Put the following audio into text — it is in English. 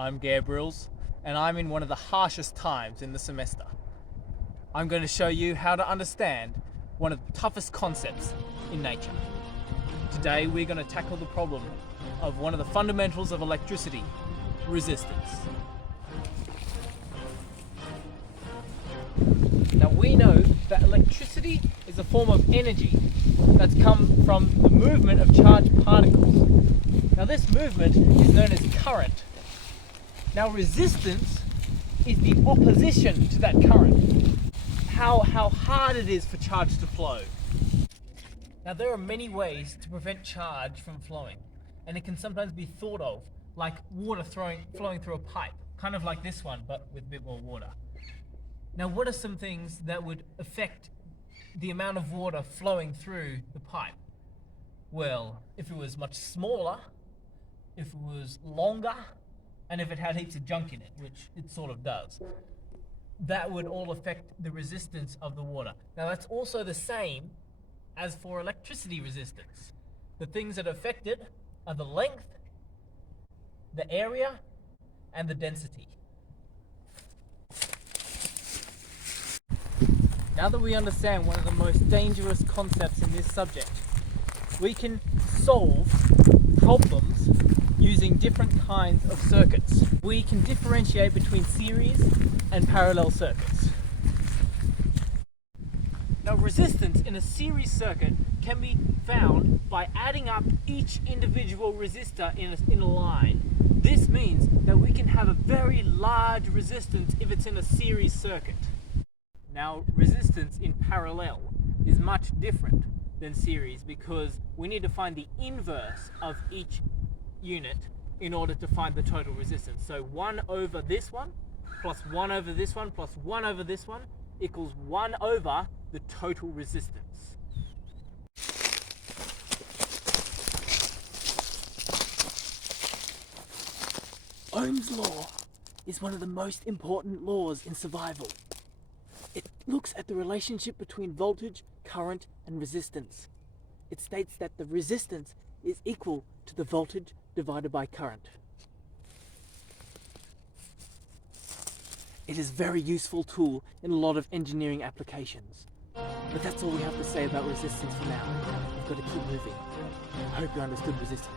I'm Gaer Brylls, and I'm in one of the harshest times in the semester. I'm going to show you how to understand one of the toughest concepts in nature. Today we're going to tackle the problem of one of the fundamentals of electricity, resistance. Now we know that electricity is a form of energy that's come from the movement of charged particles. Now this movement is known as current. Now resistance is the opposition to that current. How hard it is for charge to flow. Now there are many ways to prevent charge from flowing, and it can sometimes be thought of like water flowing through a pipe, kind of like this one, but with a bit more water. Now what are some things that would affect the amount of water flowing through the pipe? Well, if it was much smaller, if it was longer, and if it had heaps of junk in it, which it sort of does, that would all affect the resistance of the water. Now that's also the same as for electricity resistance. The things that are affected are the length, the area, and the density. Now that we understand one of the most dangerous concepts in this subject, we can solve problems using different kinds of circuits. We can differentiate between series and parallel circuits. Now resistance in a series circuit can be found by adding up each individual resistor in a line. This means that we can have a very large resistance if it's in a series circuit. Now resistance in parallel is much different than series because we need to find the inverse of each unit in order to find the total resistance. So 1 over this one plus 1 over this one plus 1 over this one equals 1 over the total resistance. Ohm's law is one of the most important laws in survival. It looks at the relationship between voltage, current, and resistance. It states that the resistance is equal to the voltage divided by current. It is a very useful tool in a lot of engineering applications. But that's all we have to say about resistance for now. We've got to keep moving. I hope you understood resistance.